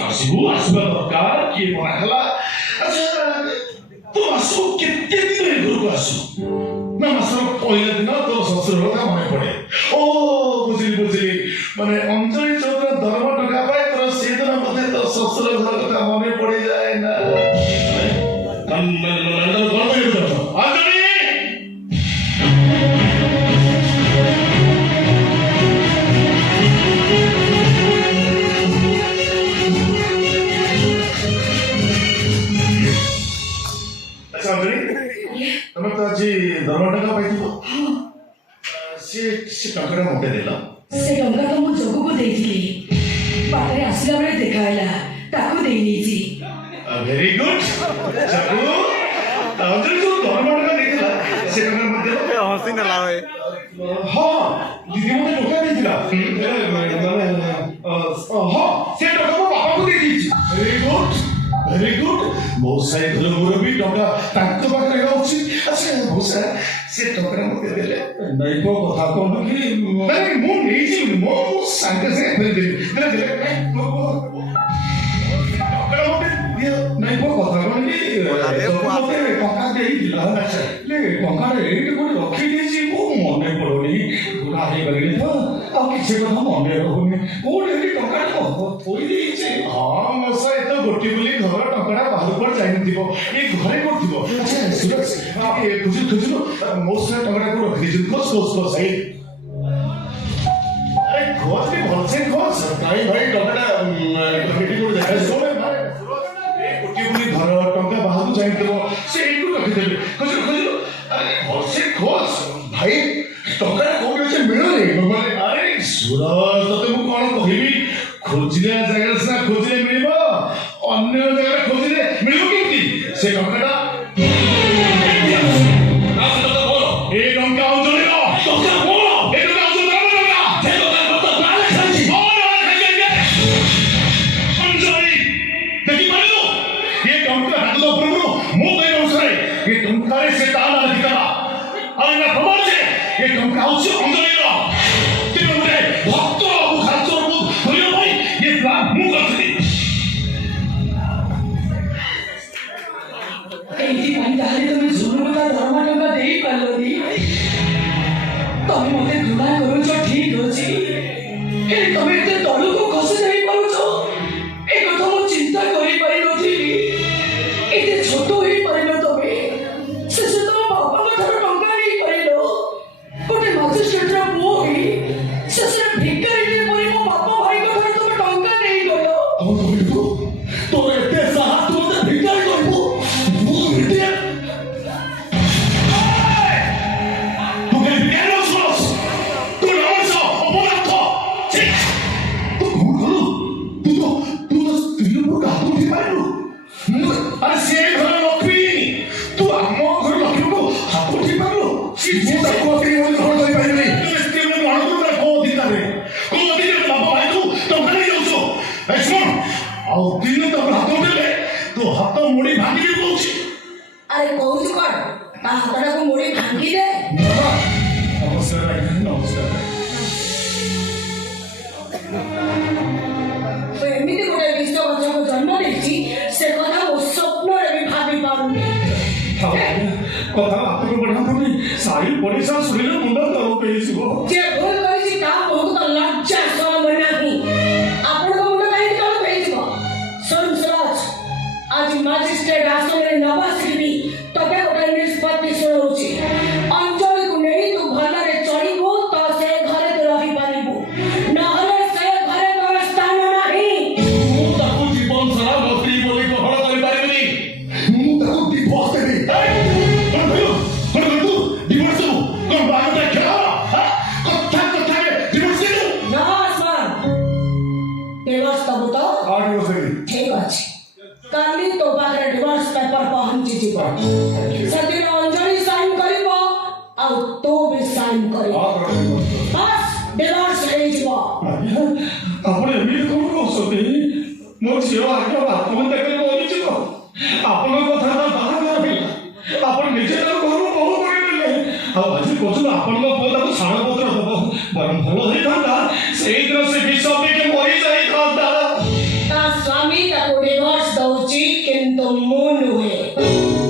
आसबू आसबा दरकार किए मना कला अच्छा तो आसो केते दिन घर को आसो ना मासर पहिला दिन तो ससुर का मन पड़े ओ बुझली माने अंजलि चौधरी धर्म टका पाए तो से दिन मते तो ससुर घर का मन पड़े जाए ना टंका मते देला से टंका तो मु जोगु को देइथिली बाटरे आसिला बेले देखाइला ताको देइनीची वेरी गुड जगु ताउजन जो धर्म टका देथिला से टंका मते हंसी ना लावे हां दीदी मते टका देथिला हां से टका मो बाबा को दे दीची वेरी गुड बहुत सारे घर मुरबी टका ताको पाखरे अछि अच्छा बहुत सारा से टका मते देले नहीं को कथा कोन कि नहीं मो नेजी मो संग से दे दे नहीं को कथा कोन कि मते टका देई दिला ले टका रे एटे को रखी देसी को मने पड़ोनी पूरा हे गले तो आ किसे कथा मने रहउनी कोन एटे टका तो थोई देई छे हां मसा ए तो गोटी बोली घर टकड़ा बाहर पर जाई दिबो ए घरे को दिबो अच्छा सुरज ए खुजु मोसा टकड़ा को रखी दिबो कोस सही अरे खोज भी भल से खोज सरकारी भाई टकड़ा कमिटी को देखा सोले भाई ए गोटी बोली घर टका बाहर जाई दिबो से ए को रखी देबे खुजु अरे भल से खोज भाई टकड़ा कोन से मिलो रे माने अरे सुरज तते मु कोन कहिबी खोजले जगह से खोजले मिलबो अन्य जगह खोजले मिलबो केमती से टंकाटा रास्ता तो बोलो ए टंका अंजलि रो टंका बोलो ए टंका अंजलि रो ना जे टंका तो ताले खाजी ओ ना खाजी अंजलि देखि मारिलो ये टंका हाथ तो प्रभु मो कई अनुसार ये टंका रे से ताला अधिकार अरे ना खबर छे ये टंका होछि अंजलि रो तिमते भक्त खाचर को धरियो भाई ये प्लान मु करथि एठी पानी ताले तुम झुनु का धर्म टंका देई पालोनी तमे मते घृणा करू छ ठीक होची ए तमे ते तळु को खसी जाई पारु छ ए कथा मु चिंता करि पाइ नथिली एते छोट होई परिलो तमे से तम बापा ठार टंका नै परिलो गोटे मजिस्ट्रेट रा पो होई से भिकारी रे परि मो बापा भाई को ठार तमे टंका नै गयो तो एते साहस तो मते भिकार करबो हाथ मुड़ी भांगी बोलছি अरे कहू छु कोन ता हातडा को मुड़ी भांगी दे नमस्कार नमस्कार तो एमिति गोटे विश्व बच्चा को जन्म देछि से कथा ओ स्वप्न रे भी भाबी पारुनी कथा आपको बढ़ा पड़ी सारी परेशान सुनिले मुंडा तरो पेइसिबो जे भूल करिछि ता बहुत तो लज्जा शरम नाही आपण को मुंडा काहे तरो पेइसिबो सुन सुरज आज मजिस्ट्रेट आसन रे नवासिबी तबे गोटे निष्पत्ति सुनौछि अंजलि को नेई तू भला रे चढ़िबो तो से घरे तो रहि पारिबो नहले से घरे तोर स्थान नाही मु ताकू जीवन सारा नौकरी बोली ग्रहण करि पारिबनी मु ताकू डिवोर्स देबी कौन तू डिवोर्स दो कौन बात है क्या कथा कथा रे डिवोर्स दे ना आसमान डिवोर्स तब तो डिवोर्स देबी ठीक अछि काली तो पाखरे डिवोर्स पेपर पहुंची जीवो सदिन अंजलि साइन करिवो आ तो भी साइन करिवो बस डिवोर्स हे जीवो आपण एमि कोन कोसते मो झियो आके आत्मा देखै बोली छिको आपण कथा ता बाहा नहीं आपण निजे तो घर बहु पड़ी देले आ आज कोसु आपण को पोता को सारा पत्र दबो बरम भलो हे थांदा सेई दिन से विश्व के मरि जाई थांदा ता स्वामी କିନ୍ତୁ ମୁଁ ନୁହେଁ